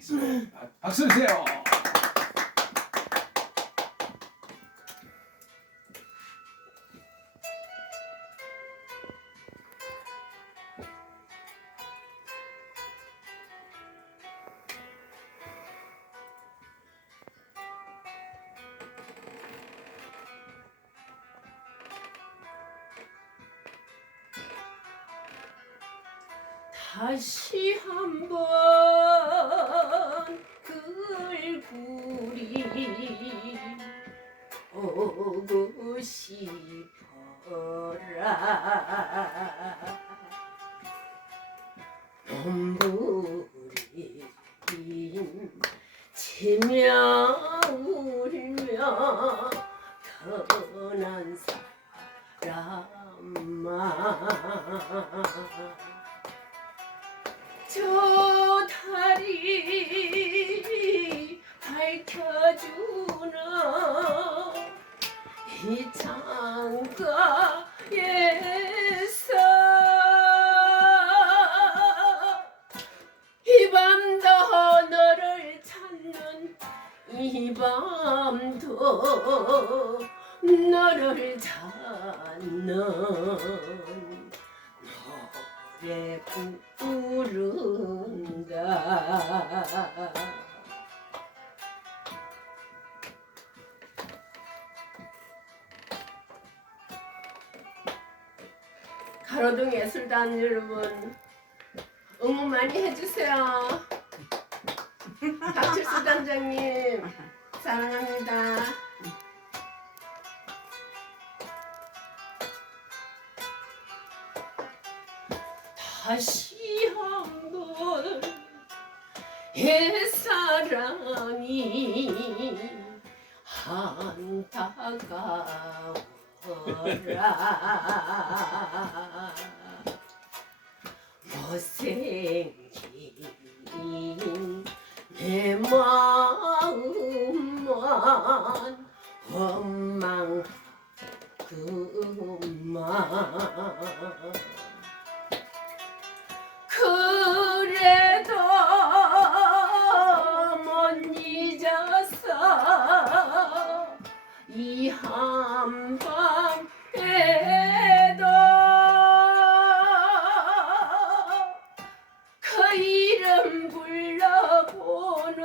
부탁드리겠습니다. 박- 박수 주세요. 다시 한번 보고 싶어라? 몸부림 치며 울며 떠난 사람아. 저 창가에서 이 밤도 너를 찾는 이 밤도 너를 찾는 노래 부른다 가로등 예술단 여러분 응원 많이 해주세요. 박칠수 단장님 사랑합니다. 다시 한번 옛사랑이 안타까 워라 못생긴 내 마음만 원망그만. 그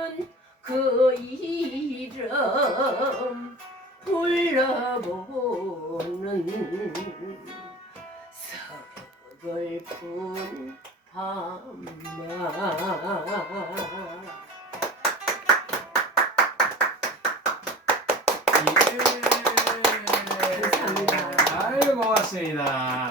불러보는 그 이름 불러보는 서글픈 밤만 예. 감사합니다. 아유 고맙습니다.